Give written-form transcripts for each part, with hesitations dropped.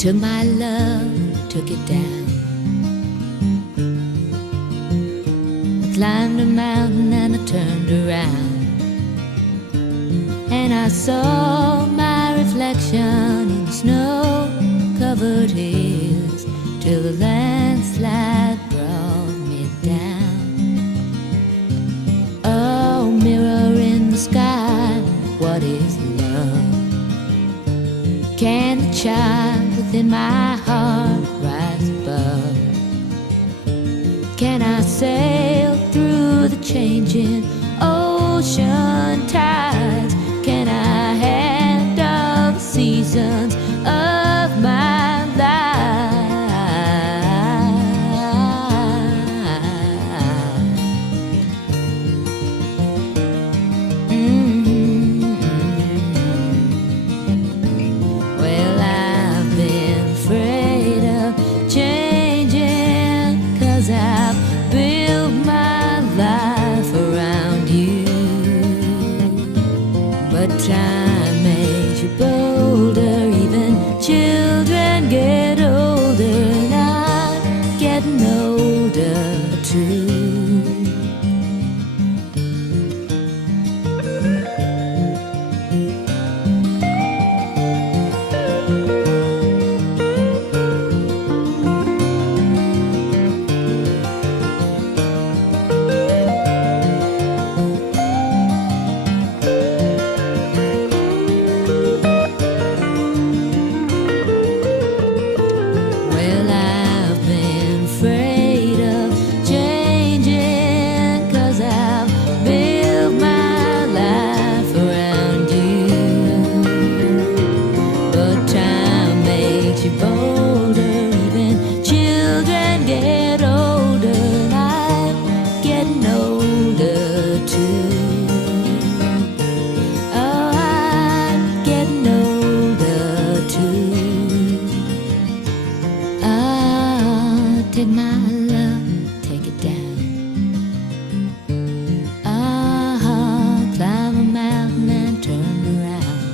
took my love, took it down. I climbed a mountain and I turned around, and I saw my reflection in the snow-covered hills, till the landslide brought me down. Oh, mirror in the sky, what is love? Can the child within my heart rise above? Can I sail through the changing ocean tides? Can I handle the seasons of my life? Well, I've been afraid of changing, 'cause I've built my life around you. But time makes you bolder, even children get older, and I'm getting older too. Take my love, take it down. Climb a mountain and turn around.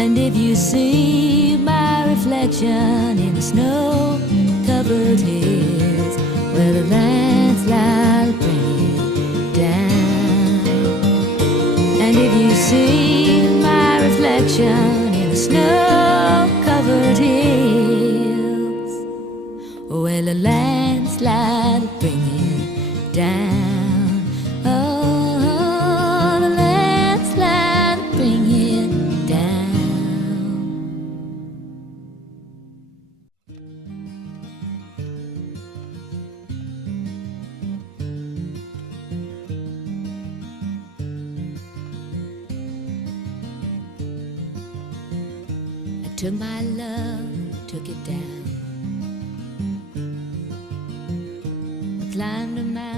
And if you see my reflection in the snow-covered hills, where the landslide bring it down. And if you see my reflection in the snow-covered hills, well, a landslide will bring it down. Oh, the landslide will bring it down. I took my love, took it down. Climbed a mountain.